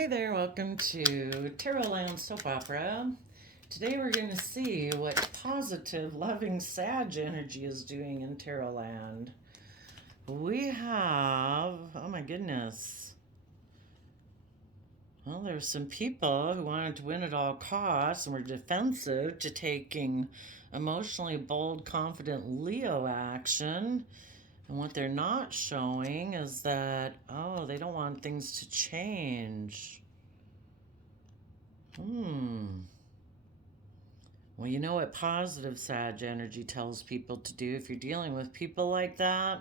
Hey there, welcome to Tarot Land Soap Opera. Today we're going to see what positive, loving Sag energy is doing in Tarot Land. We have, oh my goodness. Well, there's some people who wanted to win at all costs and were defensive to taking emotionally bold, confident Leo action. And what they're not showing is that, oh, they don't want things to change. Well, you know what positive Sag energy tells people to do if you're dealing with people like that?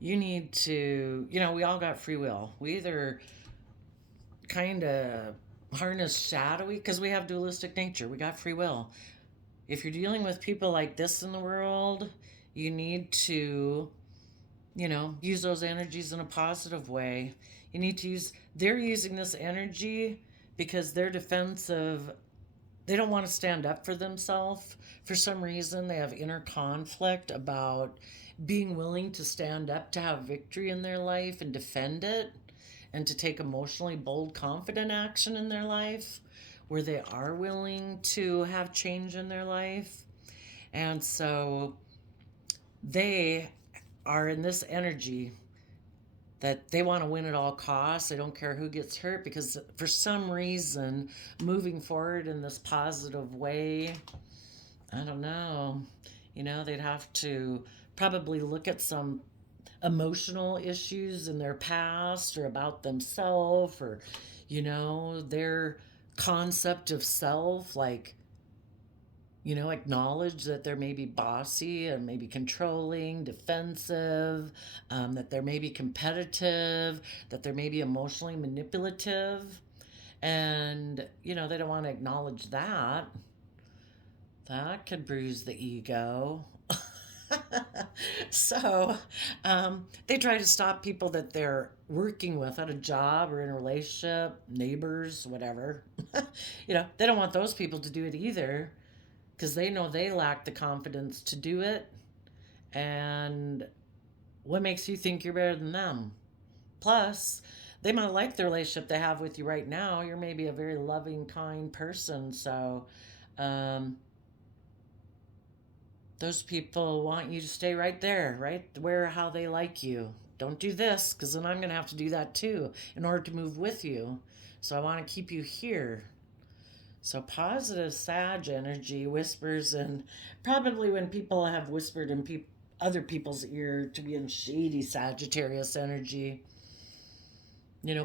You need to, we all got free will. We either kind of harness shadowy, because we have dualistic nature, we got free will. If you're dealing with people like this in the world, you need to, use those energies in a positive way. You need to they're using this energy because they're defensive. They don't want to stand up for themselves. For some reason, they have inner conflict about being willing to stand up to have victory in their life and defend it, and to take emotionally bold, confident action in their life where they are willing to have change in their life. And so they are in this energy that they want to win at all costs. They don't care who gets hurt, because for some reason, moving forward in this positive way, I don't know, they'd have to probably look at some emotional issues in their past or about themselves, or, their concept of self, like, acknowledge that they're maybe bossy and maybe controlling, defensive, that they're maybe competitive, that they're maybe emotionally manipulative. And, they don't want to acknowledge that. That could bruise the ego. So they try to stop people that they're working with at a job or in a relationship, neighbors, whatever. They don't want those people to do it either, because they know they lack the confidence to do it. And what makes you think you're better than them? Plus, they might like the relationship they have with you right now. You're maybe a very loving, kind person. So, those people want you to stay right there, right where, how they like you. Don't do this, because then I'm going to have to do that too in order to move with you. So I want to keep you here. So positive Sag energy whispers, and probably when people have whispered in other people's ear, to be in shady Sagittarius energy.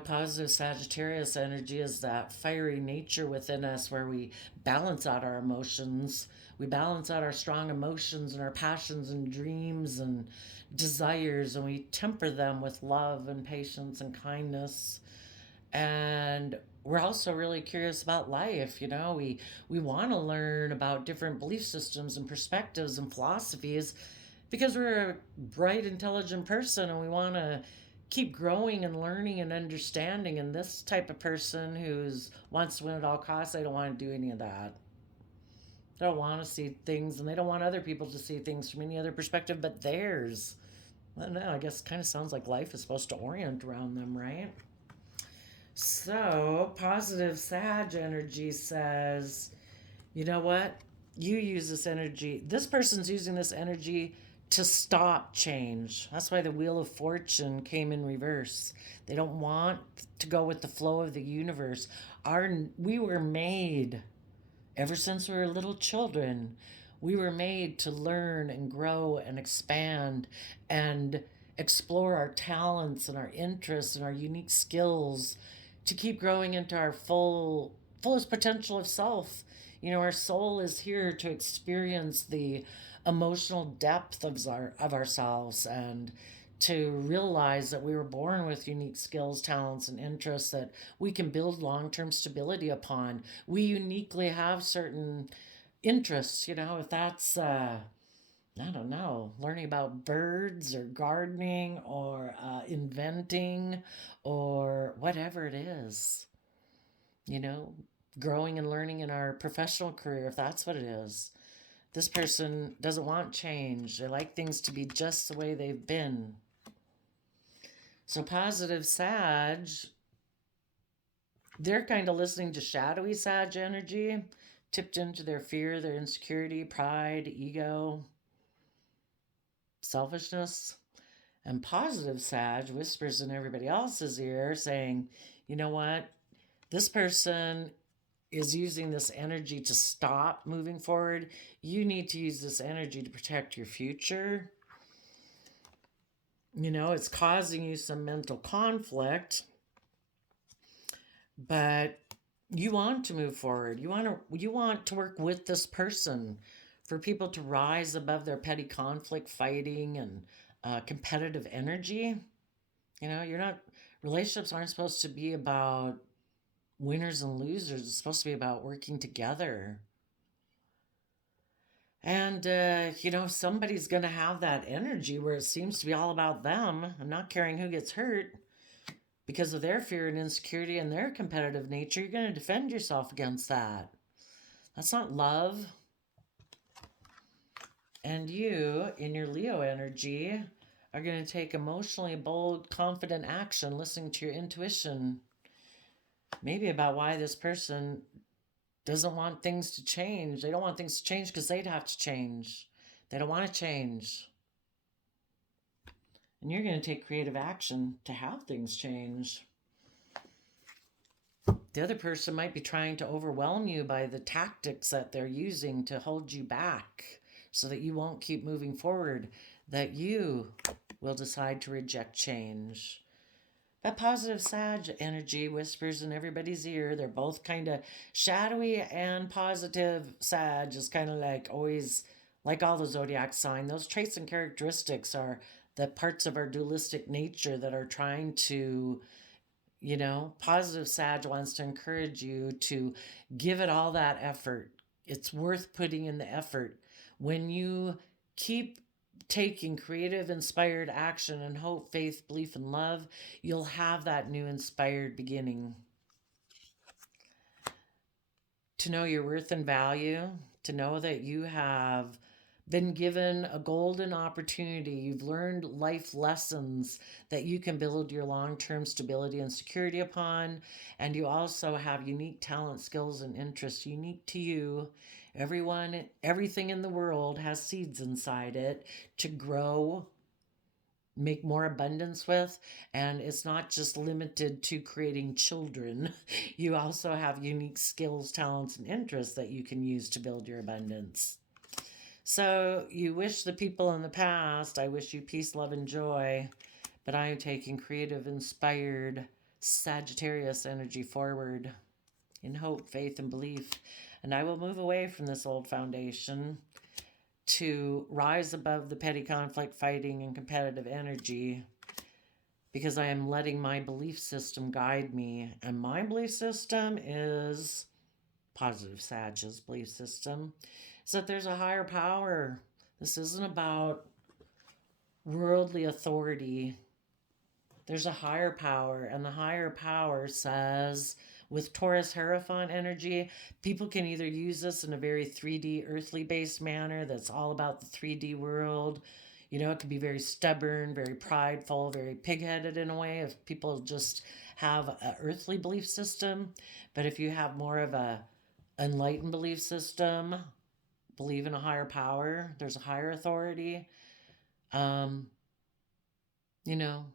Positive Sagittarius energy is that fiery nature within us where we balance out our emotions. We balance out our strong emotions and our passions and dreams and desires, and we temper them with love and patience and kindness. And we're also really curious about life. We want to learn about different belief systems and perspectives and philosophies, because we're a bright, intelligent person, and we want to keep growing and learning and understanding. And this type of person who's wants to win at all costs, they don't want to do any of that. They don't want to see things, and they don't want other people to see things from any other perspective but theirs. I don't know, I guess it kind of sounds like life is supposed to orient around them, right? So, positive Sag energy says, you know what? You use this energy. This person's using this energy to stop change. That's why the Wheel of Fortune came in reverse. They don't want to go with the flow of the universe. We were made, ever since we were little children, we were made to learn and grow and expand and explore our talents and our interests and our unique skills, to keep growing into our fullest potential of self. Our soul is here to experience the emotional depth of ourselves, and to realize that we were born with unique skills, talents, and interests that we can build long-term stability upon. We uniquely have certain interests, if that's I don't know, learning about birds or gardening or inventing or whatever it is, you know, growing and learning in our professional career, if that's what it is. This person doesn't want change. They like things to be just the way they've been. So, positive Sag, They're kind of listening to shadowy Sag energy, tipped into their fear, their insecurity, pride, ego, selfishness. And positive Sag whispers in everybody else's ear saying, you know what? This person is using this energy to stop moving forward. You need to use this energy to protect your future. You know, it's causing you some mental conflict, but you want to move forward. You want to work with this person for people to rise above their petty conflict, fighting, and competitive energy. You know, you're not relationships aren't supposed to be about winners and losers. It's supposed to be about working together. And, you know, somebody's going to have that energy where it seems to be all about them and not caring who gets hurt because of their fear and insecurity and their competitive nature. You're going to defend yourself against that. That's not love. And you, in your Leo energy, are going to take emotionally bold, confident action, listening to your intuition. Maybe about why this person doesn't want things to change. They don't want things to change because they'd have to change. They don't want to change. And you're going to take creative action to have things change. The other person might be trying to overwhelm you by the tactics that they're using to hold you back so that you won't keep moving forward, that you will decide to reject change. That positive Sag energy whispers in everybody's ear. They're both kind of shadowy and positive. Sag is kind of like always, like all the zodiac sign, those traits and characteristics are the parts of our dualistic nature that are trying to, you know, positive Sag wants to encourage you to give it all that effort. It's worth putting in the effort. When you keep taking creative, inspired action and hope, faith, belief, and love, you'll have that new inspired beginning. To know your worth and value, to know that you have been given a golden opportunity. You've learned life lessons that you can build your long term stability and security upon. And you also have unique talent, skills, and interests unique to you. Everyone, everything in the world has seeds inside it to grow, make more abundance with. And it's not just limited to creating children. You also have unique skills, talents, and interests that you can use to build your abundance. So you wish the people in the past, I wish you peace, love, and joy, but I am taking creative, inspired Sagittarius energy forward in hope, faith, and belief. And I will move away from this old foundation to rise above the petty conflict, fighting, and competitive energy because I am letting my belief system guide me. And my belief system is positive Sag's belief system, is that there's a higher power. This isn't about worldly authority. There's a higher power, and the higher power says, with Taurus Hierophant energy, people can either use this in a very 3D, earthly based manner that's all about the 3D world. You know, it can be very stubborn, very prideful, very pig-headed in a way if people just have an earthly belief system. But if you have more of a enlightened belief system, believe in a higher power, there's a higher authority, um, you know,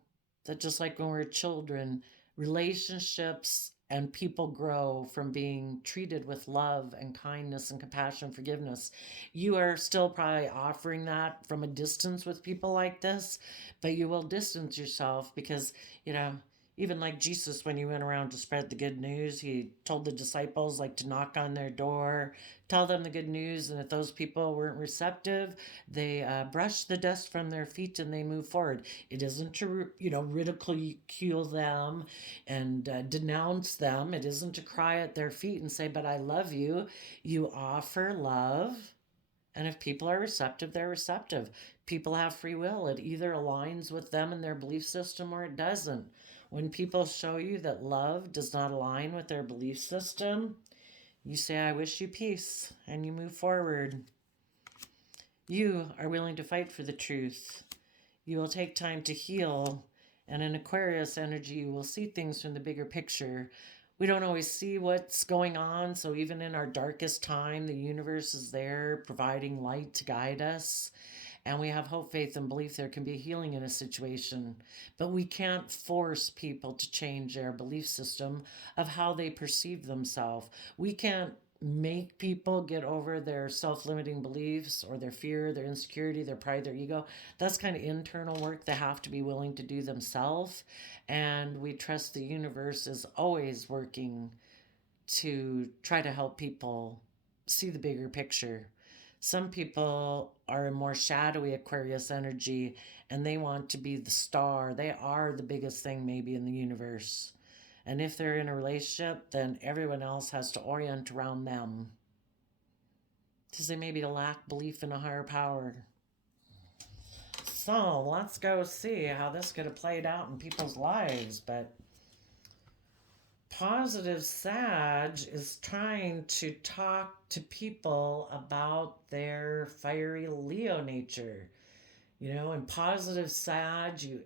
that just like when we're children, relationships and people grow from being treated with love and kindness and compassion, forgiveness. You are still probably offering that from a distance with people like this, but you will distance yourself because, you know, even like Jesus, when he went around to spread the good news, he told the disciples like to knock on their door, tell them the good news, and if those people weren't receptive, they brush the dust from their feet and they move forward. It isn't to, you know, ridicule them and denounce them. It isn't to cry at their feet and say, "But I love you." You offer love. And if people are receptive, they're receptive. People have free will. It either aligns with them and their belief system or it doesn't. When people show you that love does not align with their belief system, you say, "I wish you peace," and you move forward. You are willing to fight for the truth. You will take time to heal. And in Aquarius energy, you will see things from the bigger picture. We don't always see what's going on. So even in our darkest time, the universe is there providing light to guide us. And we have hope, faith, and belief there can be healing in a situation. But we can't force people to change their belief system of how they perceive themselves. We can't make people get over their self-limiting beliefs or their fear, their insecurity, their pride, their ego. That's kind of internal work they have to be willing to do themselves. And we trust the universe is always working to try to help people see the bigger picture. Some people are in more shadowy Aquarius energy and they want to be the star. They are the biggest thing maybe in the universe. And if they're in a relationship, then everyone else has to orient around them because they maybe lack belief in a higher power. So let's go see how this could have played out in people's lives. But positive Sag is trying to talk to people about their fiery Leo nature. You know, in positive Sag, you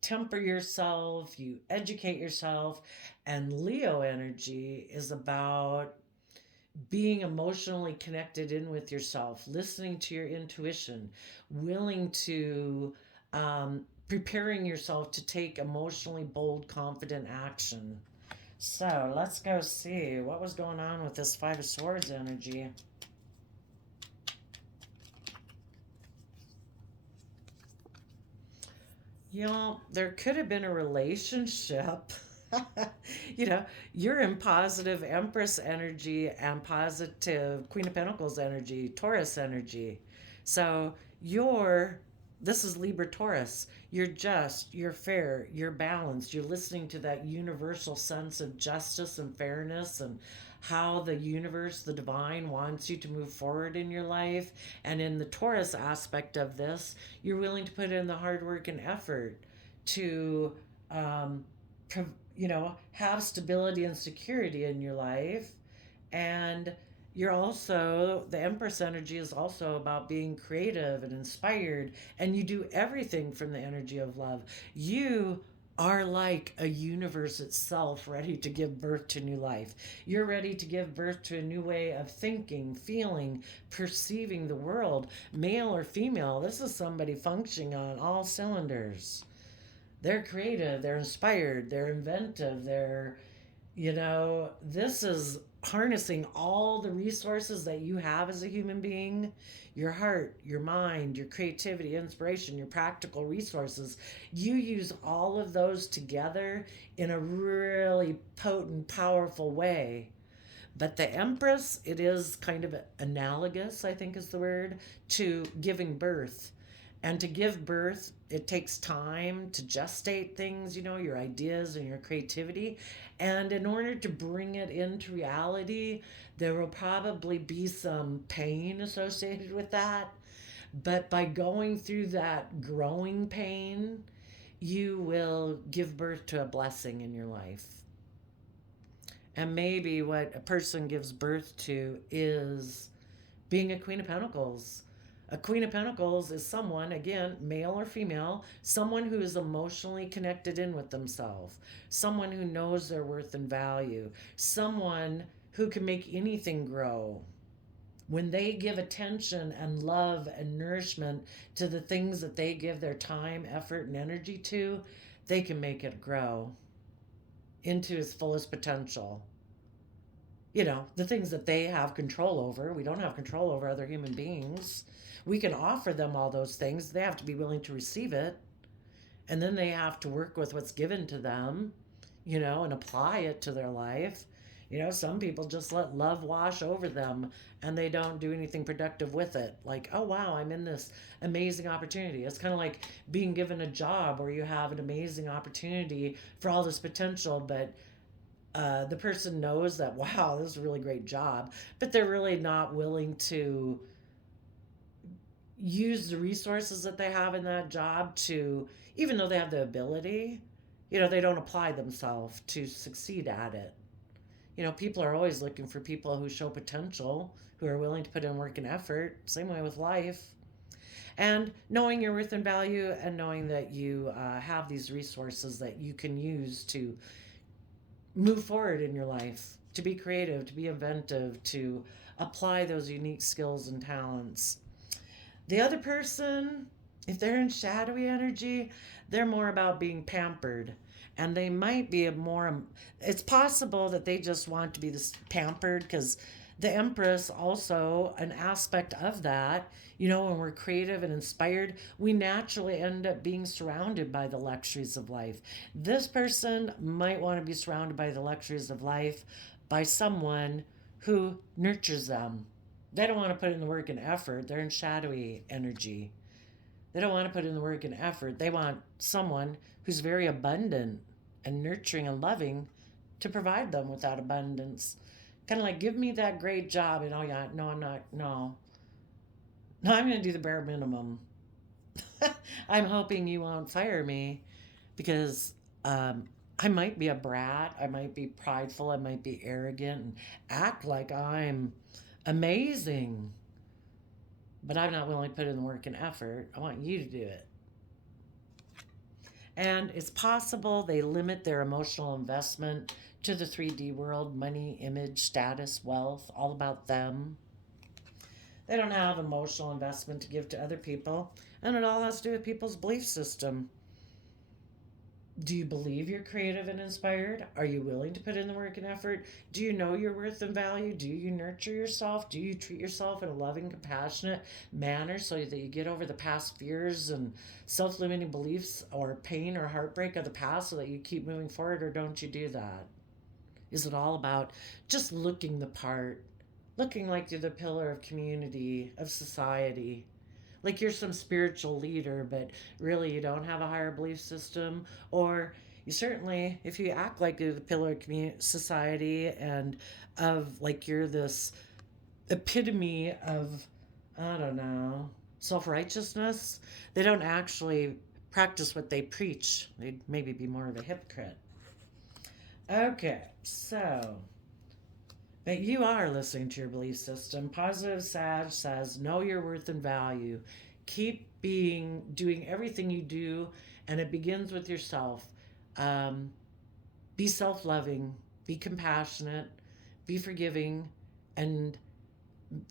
temper yourself, you educate yourself, and Leo energy is about being emotionally connected in with yourself, listening to your intuition, willing to preparing yourself to take emotionally bold, confident action. So let's go see what was going on with this Five of Swords energy. You know, there could have been a relationship. You know, you're in positive Empress energy and positive Queen of Pentacles energy, Taurus energy. So you're, this is Libra Taurus. You're just, you're fair, you're balanced, you're listening to that universal sense of justice and fairness and how the universe, the divine, wants you to move forward in your life. And in the Taurus aspect of this, you're willing to put in the hard work and effort to, um, you know, have stability and security in your life. And you're also, the Empress energy is also about being creative and inspired, and you do everything from the energy of love. You are like a universe itself ready to give birth to new life. You're ready to give birth to a new way of thinking, feeling, perceiving the world. Male or female, this is somebody functioning on all cylinders. They're creative, they're inspired, they're inventive, they're, you know, this is harnessing all the resources that you have as a human being, your heart, your mind, your creativity, inspiration, your practical resources. You use all of those together in a really potent, powerful way. But the Empress, it is kind of analogous, I think is the word, to giving birth. And to give birth, it takes time to gestate things, you know, your ideas and your creativity. And in order to bring it into reality, there will probably be some pain associated with that. But by going through that growing pain, you will give birth to a blessing in your life. And maybe what a person gives birth to is being a Queen of Pentacles. A Queen of Pentacles is someone, again, male or female, someone who is emotionally connected in with themselves, someone who knows their worth and value, someone who can make anything grow. When they give attention and love and nourishment to the things that they give their time, effort, and energy to, they can make it grow into its fullest potential. You know, the things that they have control over. We don't have control over other human beings. We can offer them all those things. They have to be willing to receive it. And then they have to work with what's given to them, you know, and apply it to their life. You know, some people just let love wash over them and they don't do anything productive with it. Like, oh, wow, I'm in this amazing opportunity. It's kind of like being given a job where you have an amazing opportunity for all this potential, but the person knows that, wow, this is a really great job, but they're really not willing to use the resources that they have in that job to, even though they have the ability, you know, they don't apply themselves to succeed at it. You know, people are always looking for people who show potential, who are willing to put in work and effort. Same way with life. And knowing your worth and value, and knowing that you have these resources that you can use to move forward in your life, to be creative, to be inventive, to apply those unique skills and talents. The other person, if they're in shadowy energy, they're more about being pampered. And they might be a more, it's possible that they just want to be this pampered because the Empress also an aspect of that. You know, when we're creative and inspired, we naturally end up being surrounded by the luxuries of life. This person might want to be surrounded by the luxuries of life by someone who nurtures them. They don't want to put in the work and effort. They're in shadowy energy. They don't want to put in the work and effort. They want someone who's very abundant and nurturing and loving to provide them with that abundance. Kind of like, give me that great job. And oh, yeah, no, I'm not. No, no, I'm going to do the bare minimum. I'm hoping you won't fire me because I might be a brat. I might be prideful. I might be arrogant and act like I'm amazing. But I'm not willing to put in the work and effort. I want you to do it. And it's possible they limit their emotional investment to the 3D world: money, image, status, wealth, all about them. They don't have emotional investment to give to other people. And it all has to do with people's belief system. Do you believe you're creative and inspired? Are you willing to put in the work and effort? Do you know your worth and value? Do you nurture yourself? Do you treat yourself in a loving, compassionate manner so that you get over the past fears and self limiting beliefs or pain or heartbreak of the past so that you keep moving forward, or don't you do that? Is it all about just looking the part, looking like you're the pillar of community, of society? Like you're some spiritual leader, but really you don't have a higher belief system? Or you certainly, if you act like you're the pillar of community, society, and of like you're this epitome of, I don't know, self righteousness, they don't actually practice what they preach. They'd maybe be more of a hypocrite. Okay, so but you are listening to your belief system. Positive Sag says, know your worth and value. Keep doing everything you do, and it begins with yourself. Um, be self loving, be compassionate, be forgiving, and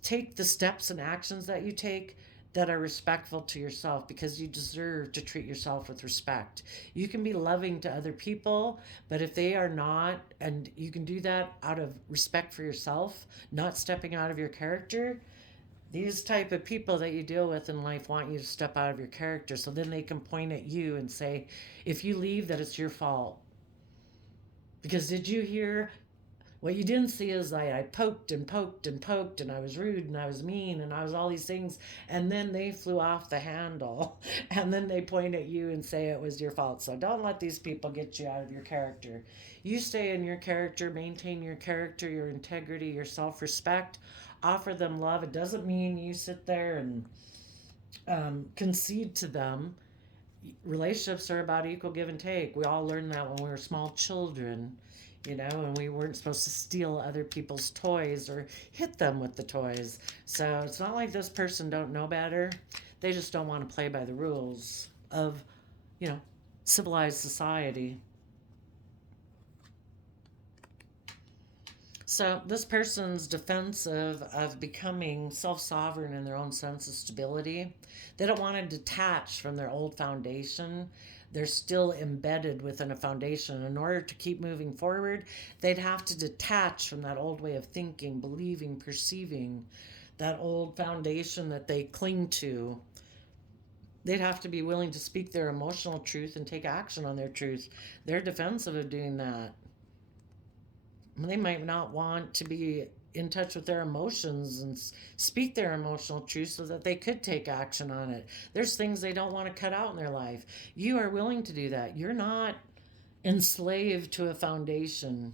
take the steps and actions that you take that are respectful to yourself, because you deserve to treat yourself with respect. You can be loving to other people, but if they are not, and you can do that out of respect for yourself, not stepping out of your character, these type of people that you deal with in life want you to step out of your character, so then they can point at you and say, if you leave, that it's your fault. Because did you hear, what you didn't see is I poked and poked and poked, and I was rude and I was mean and I was all these things. And then they flew off the handle. And then they point at you and say it was your fault. So don't let these people get you out of your character. You stay in your character, maintain your character, your integrity, your self respect. Offer them love. It doesn't mean you sit there and concede to them. Relationships are about equal give and take. We all learned that when we were small children, and we weren't supposed to steal other people's toys or hit them with the toys. So it's not like this person don't know better. They just don't want to play by the rules of, you know, civilized society. So this person's defensive of becoming self-sovereign in their own sense of stability. They don't want to detach from their old foundation. They're still embedded within a foundation. In order to keep moving forward, they'd have to detach from that old way of thinking, believing, perceiving, that old foundation that they cling to. They'd have to be willing to speak their emotional truth and take action on their truth. They're defensive of doing that. They might not want to be in touch with their emotions and speak their emotional truth so that they could take action on it. There's things they don't want to cut out in their life. You are willing to do that. You're not enslaved to a foundation.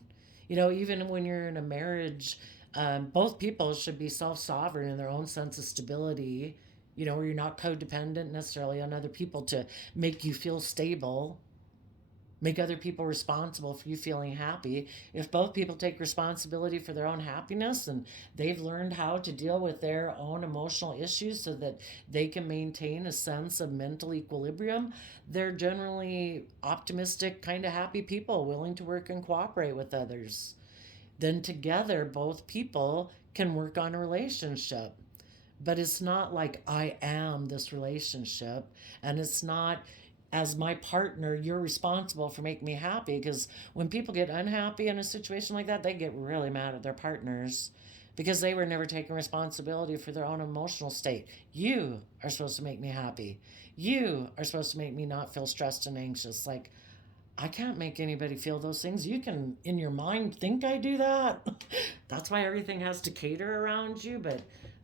Even when you're in a marriage, both people should be self sovereign in their own sense of stability, where you're not codependent necessarily on other people to make you feel stable. make other people responsible for you feeling happy. If both people take responsibility for their own happiness and they've learned how to deal with their own emotional issues so that they can maintain a sense of mental equilibrium, they're generally optimistic, kind of happy people willing to work and cooperate with others. Then together, both people can work on a relationship. But it's not like I am this relationship, and it's not as my partner you're responsible for making me happy, because when people get unhappy in a situation like that, they get really mad at their partners because they were never taking responsibility for their own emotional state. You are supposed to make me happy. You are supposed to make me not feel stressed and anxious. Like, I can't make anybody feel those things. You can, in your mind, think I do that. That's why everything has to cater around you, but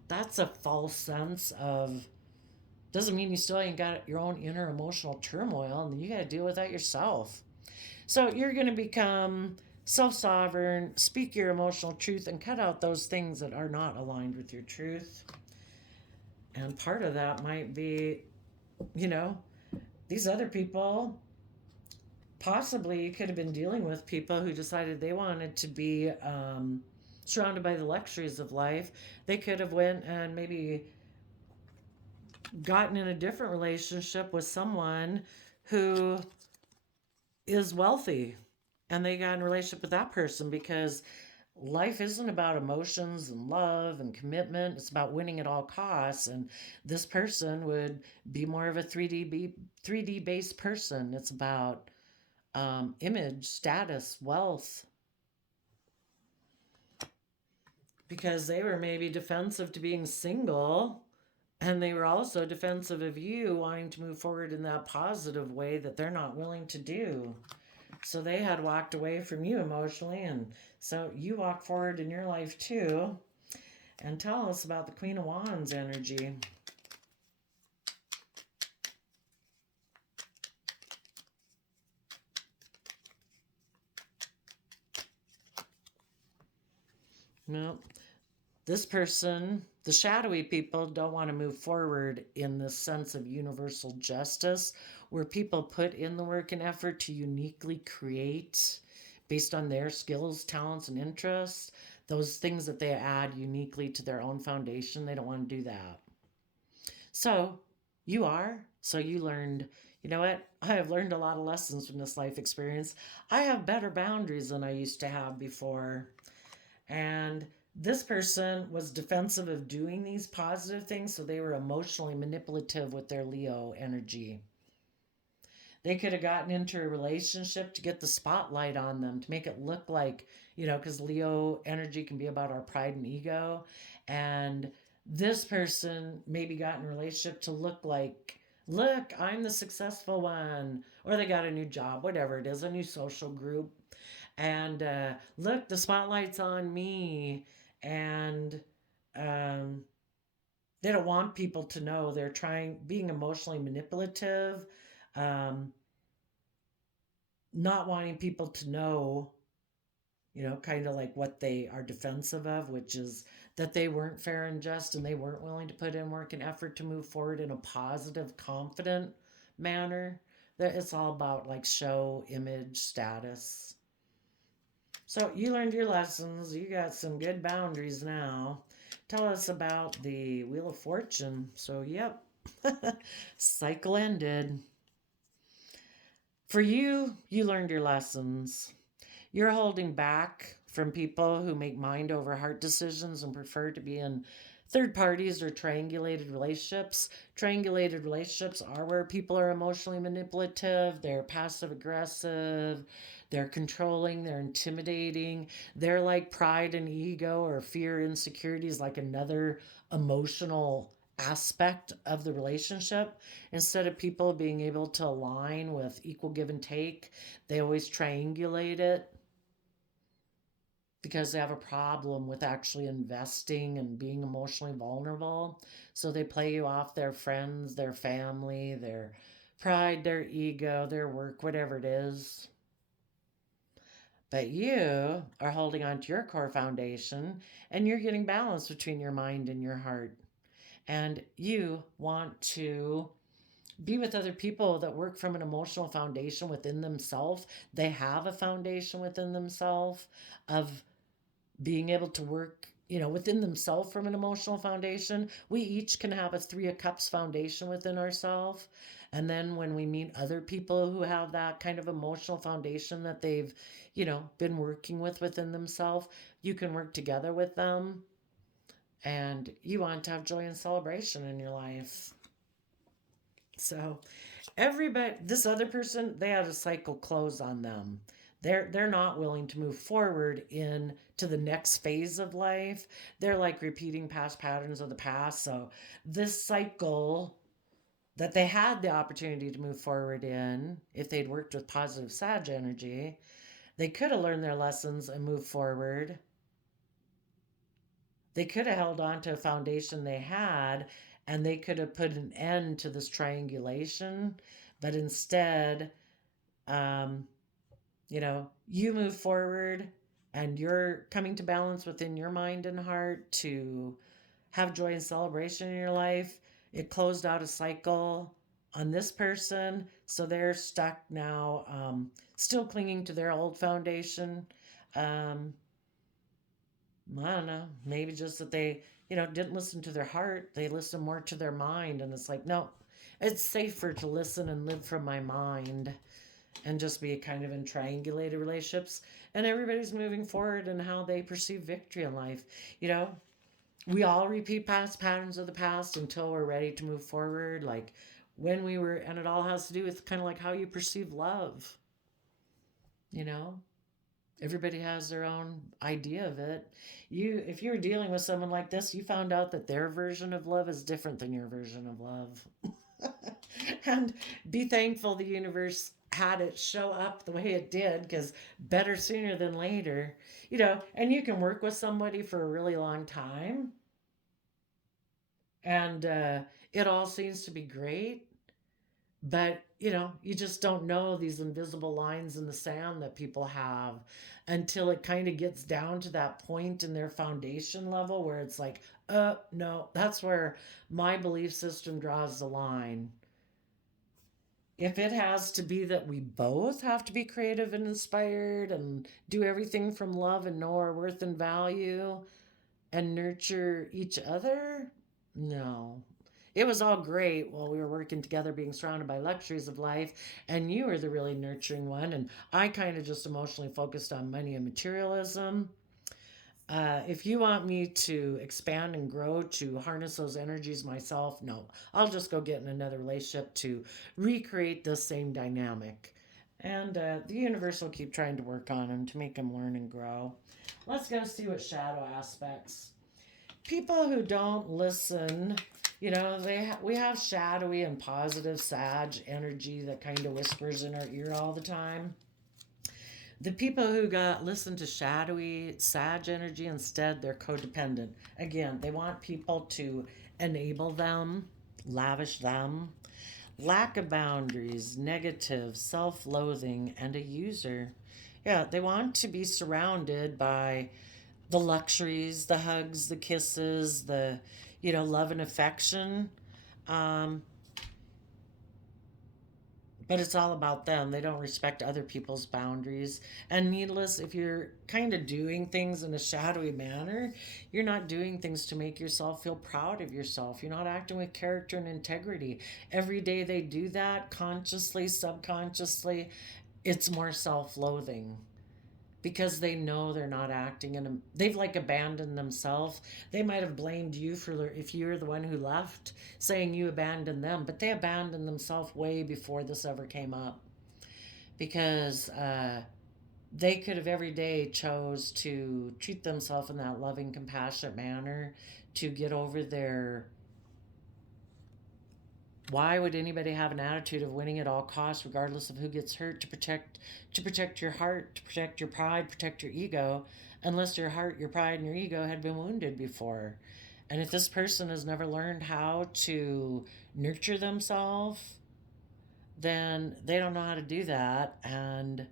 that's a false sense of, doesn't mean you still ain't got your own inner emotional turmoil and you got to deal with that yourself. So you're going to become self sovereign, speak your emotional truth, and cut out those things that are not aligned with your truth. And part of that might be, you know, these other people, possibly you could have been dealing with people who decided they wanted to be surrounded by the luxuries of life. They could have went and maybe gotten in a different relationship with someone who is wealthy, and they got in a relationship with that person because life isn't about emotions and love and commitment. It's about winning at all costs. And this person would be more of a 3D based person. It's about image, status, wealth, because they were maybe defensive to being single, and they were also defensive of you wanting to move forward in that positive way that they're not willing to do. So they had walked away from you emotionally, and so you walk forward in your life too. And tell us about the Queen of Wands energy. Well, this person, the shadowy people, don't want to move forward in this sense of universal justice, where people put in the work and effort to uniquely create based on their skills, talents, and interests, those things that they add uniquely to their own foundation. They don't want to do that. So you are. So you learned, you know what? I have learned a lot of lessons from this life experience. I have better boundaries than I used to have before. And this person was defensive of doing these positive things, so they were emotionally manipulative with their Leo energy. They could have gotten into a relationship to get the spotlight on them, to make it look like, because Leo energy can be about our pride and ego. And this person maybe got in a relationship to look like, look, I'm the successful one. Or they got a new job, whatever it is, a new social group. And look, the spotlight's on me. And um, they don't want people to know. They're being emotionally manipulative, um, not wanting people to know, kind of like what they are defensive of, which is that they weren't fair and just and they weren't willing to put in work and effort to move forward in a positive, confident manner. That it's all about like show, image, status. So you learned your lessons. You got some good boundaries now. Tell us about the Wheel of Fortune. So, yep, cycle ended. For you, you learned your lessons. You're holding back from people who make mind over heart decisions and prefer to be in third parties or triangulated relationships. Triangulated relationships are where people are emotionally manipulative, they're passive aggressive, they're controlling, they're intimidating. They're like pride and ego or fear, insecurities, like another emotional aspect of the relationship. Instead of people being able to align with equal give and take, they always triangulate it because they have a problem with actually investing and being emotionally vulnerable. So they play you off their friends, their family, their pride, their ego, their work, whatever it is. But you are holding on to your core foundation and you're getting balance between your mind and your heart. And you want to be with other people that work from an emotional foundation within themselves. They have a foundation within themselves of being able to work, within themselves from an emotional foundation. We each can have a Three of Cups foundation within ourselves. And then when we meet other people who have that kind of emotional foundation that they've, been working with within themselves, you can work together with them. And you want to have joy and celebration in your life. So everybody, this other person, they had a cycle close on them. They're not willing to move forward in to the next phase of life. They're like repeating past patterns of the past. So this cycle that they had the opportunity to move forward in, if they'd worked with positive Sag energy, they could have learned their lessons and moved forward. They could have held on to a foundation they had, and they could have put an end to this triangulation. But instead, um, you move forward and you're coming to balance within your mind and heart to have joy and celebration in your life. It closed out a cycle on this person, so they're stuck now, still clinging to their old foundation. um, I don't know, maybe just that they, didn't listen to their heart. They listened more to their mind, and it's like, no, it's safer to listen and live from my mind and just be kind of in triangulated relationships. And everybody's moving forward in how they perceive victory in life. We all repeat past patterns of the past until we're ready to move forward. Like when we were, and it all has to do with kind of like how you perceive love. You know, everybody has their own idea of it. If you were dealing with someone like this, you found out that their version of love is different than your version of love. And be thankful the universe had it show up the way it did, because better sooner than later. And you can work with somebody for a really long time, and it all seems to be great, but you just don't know these invisible lines in the sand that people have until it kind of gets down to that point in their foundation level where it's like, no, that's where my belief system draws the line. If it has to be that we both have to be creative and inspired and do everything from love and know our worth and value and nurture each other, no. It was all great while we were working together, being surrounded by luxuries of life, and you were the really nurturing one, and I kind of just emotionally focused on money and materialism. If you want me to expand and grow to harness those energies myself, no, I'll just go get in another relationship to recreate the same dynamic. And the universe will keep trying to work on them to make them learn and grow. Let's go see what shadow aspects. People who don't listen, we have shadowy and positive Sag energy that kind of whispers in our ear all the time. The people who listen to shadowy Sag energy instead, they're codependent. Again, they want people to enable them, lavish them. Lack of boundaries, negative, self-loathing, and a user. Yeah, they want to be surrounded by the luxuries, the hugs, the kisses, the love and affection. Um, but it's all about them. They don't respect other people's boundaries. And needless, if you're kind of doing things in a shadowy manner, you're not doing things to make yourself feel proud of yourself. You're not acting with character and integrity. Every day they do that, consciously, subconsciously, it's more self-loathing, because they know they're not acting in they've like abandoned themselves. They might have blamed you for if you're the one who left, saying you abandoned them, but they abandoned themselves way before this ever came up, because they could have every day chose to treat themselves in that loving, compassionate manner to get over their, why would anybody have an attitude of winning at all costs, regardless of who gets hurt, to protect your heart, to protect your pride, protect your ego, unless your heart, your pride, and your ego had been wounded before? And if this person has never learned how to nurture themselves, then they don't know how to do that. And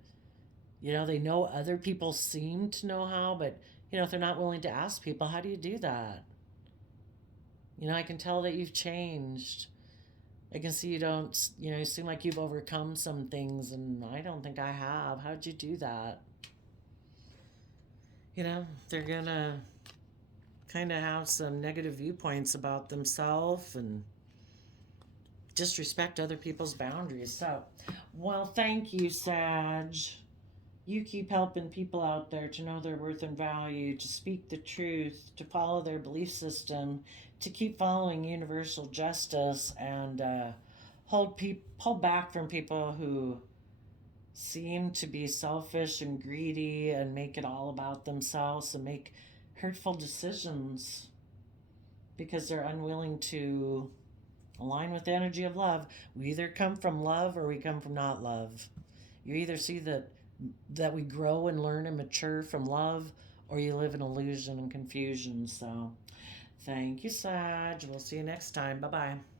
they know other people seem to know how, but if they're not willing to ask people, how do you do that? I can tell that you've changed. I can see you don't, you seem like you've overcome some things, and I don't think I have. How'd you do that? They're gonna kind of have some negative viewpoints about themselves and disrespect other people's boundaries. So, well, thank you, Sag. You keep helping people out there to know their worth and value, to speak the truth, to follow their belief system, to keep following universal justice, and hold back from people who seem to be selfish and greedy and make it all about themselves and make hurtful decisions because they're unwilling to align with the energy of love. We either come from love or we come from not love. You either see that we grow and learn and mature from love, or you live in illusion and confusion. So thank you, Sag. We'll see you next time. Bye bye.